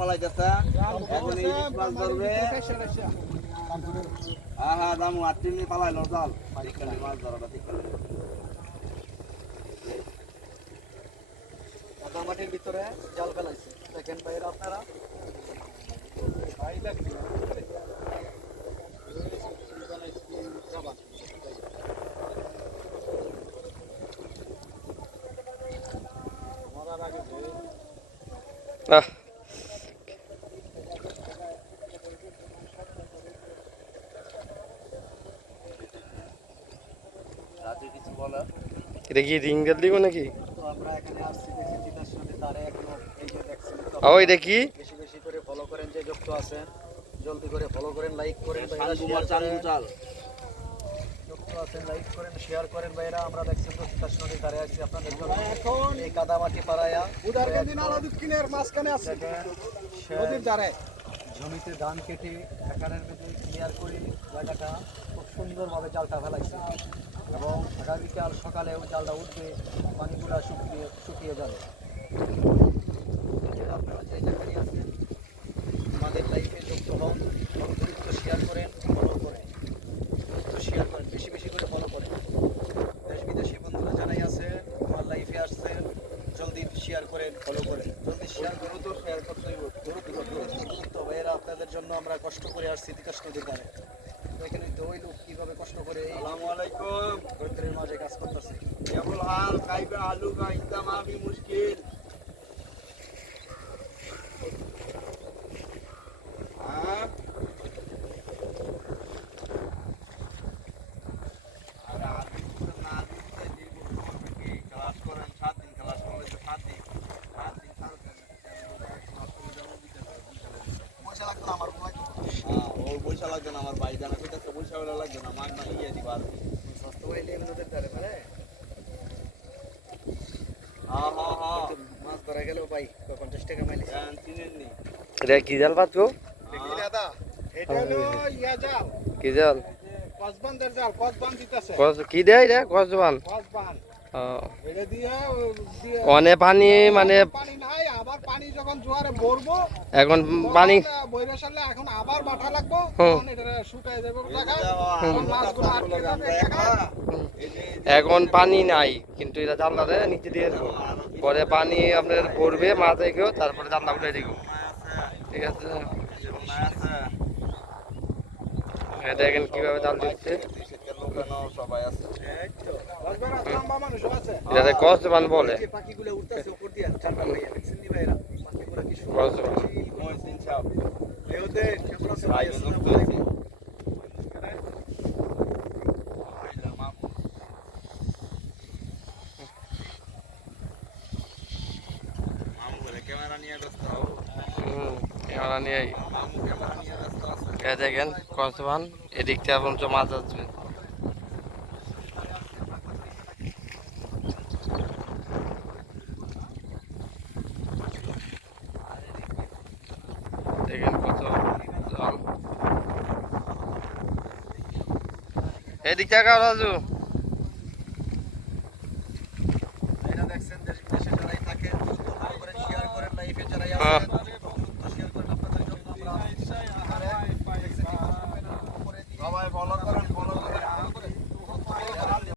পালাইতেছে এখন এই মাছ ধরবে হ্যাঁ হ্যাঁ দামু আর টিমনি পালাইলো জাল ঠিকানি মাছ ধরাটা ঠিকানি মাটির ভিতরে জাল ফেলাইছে দেখেন ভাইরা আপনারা কিছু বলা এটা কি রিং গাল দিব নাকি তো আমরা এখানে আসছি দেখছি তিতাস নদীর ধারে এখনো এই যে দেখছেন ও এটা কি বেশি বেশি করে ফলো করেন যে যুক্ত আছেন জলদি করে ফলো করেন লাইক করেন ভাইরা শালকুমার চাল যুক্ত আছেন লাইক করেন শেয়ার করেন ভাইরা আমরা দেখছেন তো তিতাস নদীর ধারে আছি আপনাদের জন্য এখন এই কাদামাটি পাড়ায়া উদারকান্দি নালা দক্ষিণের মাঝখানে আছে নদীর ধারে জমিতে ধান কেটে এখানের মধ্যে ক্লিয়ার করে জায়গাটা খুব সুন্দরভাবে জালটা ফেলাইছে এবং আগামীকাল সকালেও জালটা উঠবে পানিগুলো শুকিয়ে যাবে আপনারা যে জায়গায় আছেন আমাদের লাইফে যুক্ত হন অতিরিক্ত শেয়ার করেন ফলো করেন শেয়ার করেন বেশি বেশি করে ফলো করেন দেশ বিদেশি বন্ধুরা জানাই আছে আমার লাইফে আসছেন জলদি শেয়ার করেন ফলো করেন জলদি শেয়ার দ্রুত শেয়ার করতে গুরুত্ব ভাইয়েরা আপনাদের জন্য আমরা কষ্ট করে আসছি তিতাস নদীর ধারে এখানে তো ওই লোক কিভাবে কষ্ট করে আসসালামু আলাইকুম দরিদ্রের মাঝে কাজ করতেছে কেবল হাল কাইবে আলু কা ইস্তেমা भी मुश्किल हां আর আদি না দিতে যে ক্লাস করেন 7 দিন ক্লাস করলে তো 7 দিন 7 দিন ছাড় দেন পয়সা লাগতো না আমার মোবাইল ও পয়সা লাগবে না আমার ভাই জানা কইতাছে পয়সা ওলা লাগবে না মাগ না ইয়ে দিবা আর সস্তা হইলে নদীর ধারে মানে হ্যাঁ হ্যাঁ হ্যাঁ মাছ ধরা গেল ভাই 50 টাকা মাইলে জান চিনেন নি এটা কি জাল পাচ্ছো দেখি দাদা এটা হলো ইয়া জাল কি জাল কসবান্দের জাল কসবান দিতেছে কস কি দেয় এটা কসবান কসবান ও এটা দিয়ে অনে পানি মানে পানি নাই আবার পানি যখন জোয়ারে ভরবো এখন পানি বইরা সালে এখন আবার বাটা লাগবো হুম। তখন এটা শুকায় যাবে জায়গা মাছগুলো আটকে যাবে এখন পানি নাই কিন্তু এটা জানলা দেয় নিচে দিয়ে দেবো পরে পানি আপনার পড়বে মাথায় কেউ তারপরে জানলা উঠে দিব ঠিক আছে এটা এখন কিভাবে জাল দিচ্ছে সবাই আছে এটাতে কসবান বলে পাখিগুলো উঠতেছে উপর দিয়ে চারটা ভাইয়া দেখছেন নি ভাইরা পাখিগুলো কি সুন্দর কসবান মহসিন সাহেব এওতে কেমন আছে ভাই ভাই আসসালামু লোক আলাইকুম ক্যামেরা নিয়ে ব্যস্ত ক্যামেরা নিয়ে মামু ক্যামেরা নিয়ে ব্যস্ত আছে এ দেখেন কসবান এদিক থেকে এখন মাছ আসবে দেখেন কত জল এদিক থেকে রাজু এটা দেখছেন দেশে যারাই থাকে দ্রুত ফলো করেন শেয়ার করেন লাইভে যারাই হ্যাঁ আছেন